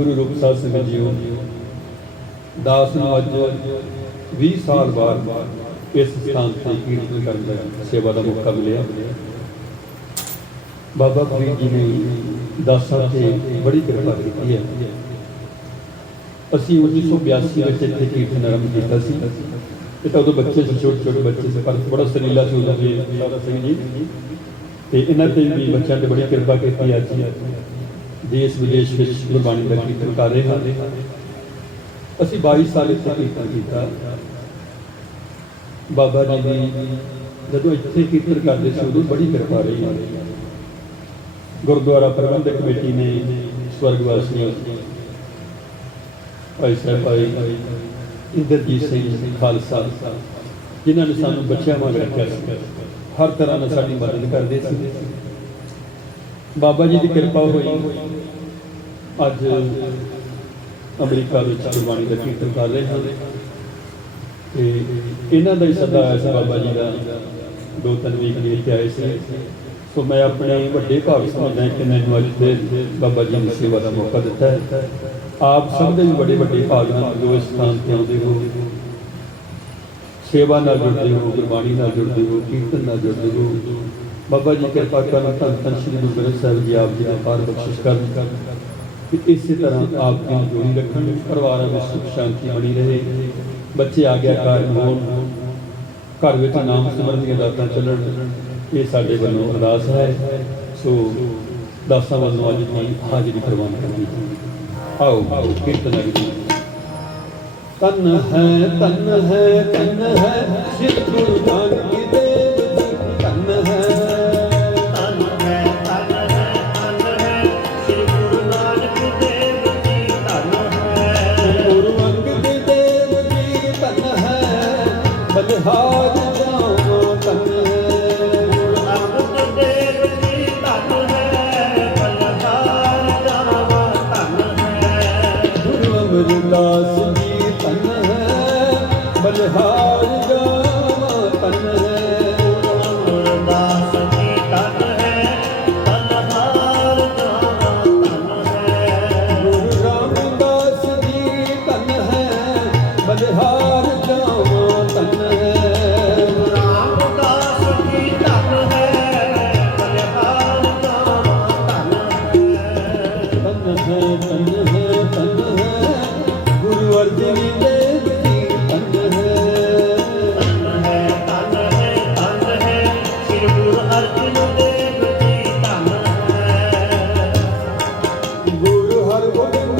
ਗੁਰੂ ਰੂਪ ਸਾਹਿਬ ਸਿੰਘ ਜੀਓ। ਦਾਸ ਨੂੰ ਅੱਜ 20 ਸਾਲ ਬਾਅਦ ਇਸ ਸਥਾਨ ਤੇ ਕੀਰਤਨ ਕਰਨ ਦਾ ਸੇਵਾ ਦਾ ਮੌਕਾ ਮਿਲਿਆ। ਬਾਬਾ ਫਰੀਦ ਜੀ ਨੇ ਦਾਸਾਂ ਤੇ ਬੜੀ ਕਿਰਪਾ ਕੀਤੀ ਹੈ। ਅਸੀਂ 1982 ਵਿੱਚ ਇੱਥੇ ਕੀਰਤਨ ਆਰੰਭ ਕੀਤਾ ਸੀ। ਇਹ ਤਾਂ ਉਦੋਂ ਬੱਚੇ ਸੀ ਛੋਟੇ ਛੋਟੇ ਬੱਚੇ ਸੀ, ਪਰ ਬੜਾ ਸਰੀਲਾ ਸੀ ਉਦੋਂ ਵੀ। ਸਾਰਾ ਸਿੰਘ ਜੀ ਤੇ ਇਹਨਾਂ ਤੇ ਵੀ ਬੱਚਿਆਂ ਤੇ ਬੜੀ ਕਿਰਪਾ ਕੀਤੀ ਅੱਜ। ਦੇਸ਼ ਵਿਦੇਸ਼ ਵਿੱਚ ਗੁਰਬਾਣੀ ਦਾ ਕੀਰਤਨ ਕਰ ਰਹੇ ਹਾਂ ਅਸੀਂ 22 ਸਾਲ ਇੱਥੇ ਕੀਰਤਨ ਕੀਤਾ। ਬਾਬਾ ਜੀ ਦੀ ਜਦੋਂ ਇੱਥੇ ਕੀਰਤਨ ਕਰਦੇ ਸੀ, ਉਦੋਂ ਬੜੀ ਕਿਰਪਾ ਰਹੀ। ਗੁਰਦੁਆਰਾ ਪ੍ਰਬੰਧਕ ਕਮੇਟੀ ਨੇ ਸਵਰਗਵਾਸੀ ਭਾਈ ਸਾਹਿਬ ਭਾਈ ਇੰਦਰਜੀਤ ਸਿੰਘ ਖਾਲਸਾ, ਜਿਨ੍ਹਾਂ ਨੇ ਸਾਨੂੰ ਬੱਚਿਆਂ ਵਾਂਗ ਰੱਖਿਆ ਹਰ ਤਰ੍ਹਾਂ ਨਾਲ ਸਾਡੀ ਮਦਦ ਕਰਦੇ ਸੀ। ਬਾਬਾ ਜੀ ਦੀ ਕਿਰਪਾ ਹੋਈ। ਅੱਜ ਅਮਰੀਕਾ ਵਿੱਚ ਗੁਰਬਾਣੀ ਦਾ ਕੀਰਤਨ ਕਰ ਰਹੇ ਹਨ ਤੇ ਇਹਨਾਂ ਦਾ ਹੀ ਸਦਾ ਆਇਆ ਸੀ ਬਾਬਾ ਜੀ ਦਾ। ਦੋ ਤਿੰਨ ਵੀਕ ਦੇ ਵਿੱਚ ਆਏ ਸੀ। ਸੋ ਮੈਂ ਆਪਣੇ ਵੱਡੇ ਭਾਗ ਸਮਝਦਾ ਕਿ ਮੈਨੂੰ ਅੱਜ ਦੇ ਬਾਬਾ ਜੀ ਦੀ ਸੇਵਾ ਦਾ ਮੌਕਾ ਦਿੱਤਾ ਹੈ। ਆਪ ਸਭ ਦੇ ਵੀ ਬੜੇ ਵੱਡੇ ਭਾਗ ਨਾਲ ਜੋ ਇਸ ਸਥਾਨ ਤੇ ਆਉਂਦੇ ਹੋ, ਸੇਵਾ ਨਾਲ ਜੁੜਦੇ ਹੋ, ਗੁਰਬਾਣੀ ਨਾਲ ਜੁੜਦੇ ਹੋ, ਕੀਰਤਨ ਨਾਲ ਜੁੜਦੇ ਹੋ ਬਾਬਾ ਜੀ ਕਿਰਪਾ ਕਰਨ ਧੰਨ ਧੰਨ ਸ਼੍ਰੀ ਗੁਰੂ ਗ੍ਰੰਥ ਸਾਹਿਬ ਜੀ ਆਪ ਜੀ ਦਾ ਪਾਰ ਬਖਸ਼ਿਸ਼ ਕਰਨ ਕਿ ਇਸੇ ਤਰ੍ਹਾਂ ਆਪ ਦੀ ਜੋੜੀ ਰੱਖਣ ਪਰਿਵਾਰਾਂ ਵਿੱਚ ਸੁਖ ਸ਼ਾਂਤੀ ਬਣੀ ਰਹੇ ਬੱਚੇ ਆਗਿਆਕਾਰ ਹੋਣ ਘਰ ਵਿੱਚ ਨਾਮ ਸਿਮਰਨ ਦੀਆਂ ਦਾਤਾਂ ਚੱਲਣ ਇਹ ਸਾਡੇ ਵੱਲੋਂ ਅਰਦਾਸ ਹੈ ਸੋ ਦਾਸਾਂ ਵੱਲੋਂ ਅੱਜ ਦੀ ਹਾਜ਼ਰੀ ਪ੍ਰਵਾਨ ਕਰਨੀ ਆਓ ਆਓ ਕੀਰਤਨ ਅਗੀ ਤਨ ਹੈ ਤਨ ਹੈ ਤਨ ਹੈ ਸਿਰ ਗੁਰੂ ਨਾਨਕ ਦੇਵ ਗੁਰੂ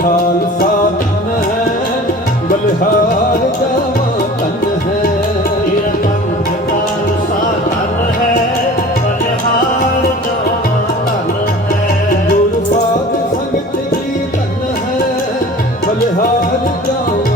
ਖਾਲਸਾ ਤਨ ਹੈ ਬਲਿਹਾਰ ਜਾਵਾ ਤਨ ਹੈ। ਤੇਰਾ ਤਨ ਖਾਲਸਾ ਤਨ ਹੈ ਬਲਿਹਾਰ ਜਾਵਾ ਤਨ ਹੈ। ਗੁਰੂ ਪਾਦ ਸੰਗਤ ਕੀ ਤਨ ਹੈ ਬਲਿਹਾਰ ਜਾਵਾ